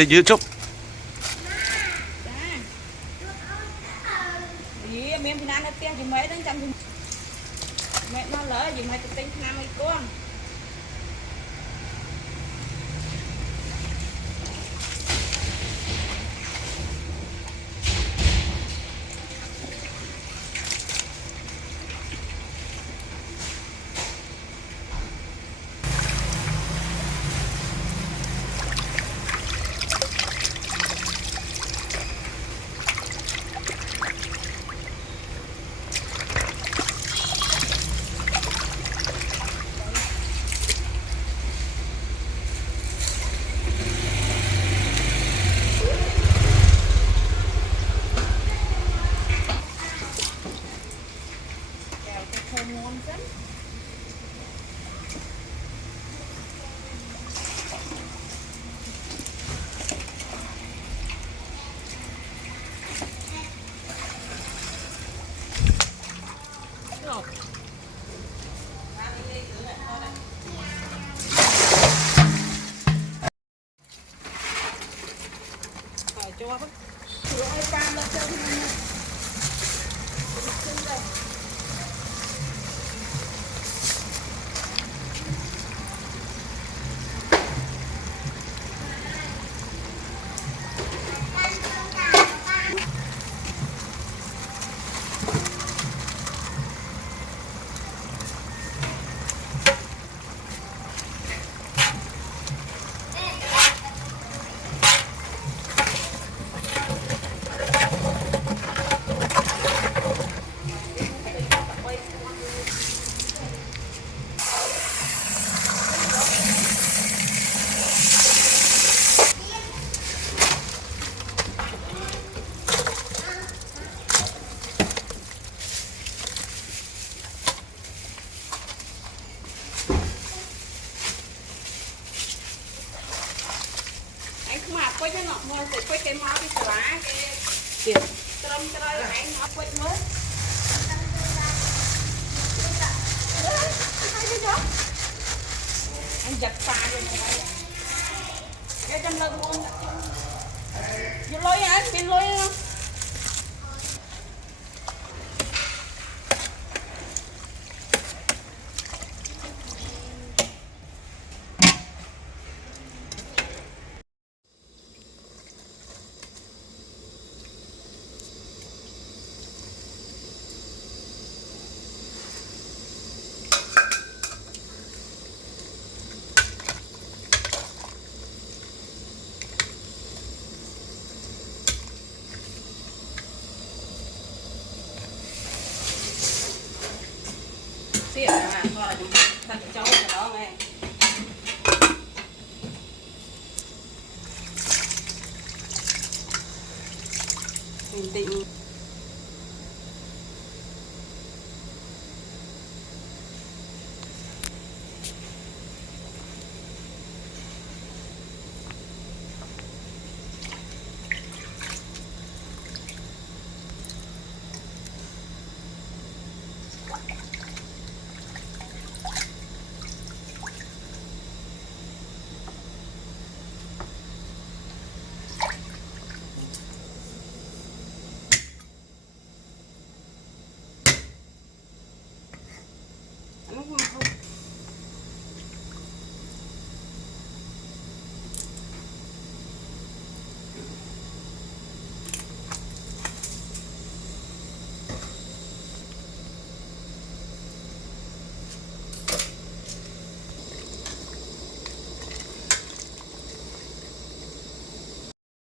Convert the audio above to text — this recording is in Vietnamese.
tới dưới chút gì miếng thì ăn tiền thì mấy đến trăm mẹ nó lỡ gì mà tính năm mươi con cho bắt chữa ai cam lên chân mà quay cho nó mua thì quay cái máu đi xóa cái tiền trông cho nó lại nó quay mới anh giật phá rồi này cái trong lưng luôn vô lôi anh pin lôi không xịn mà coi là thật cháu cái đó này mình định nó không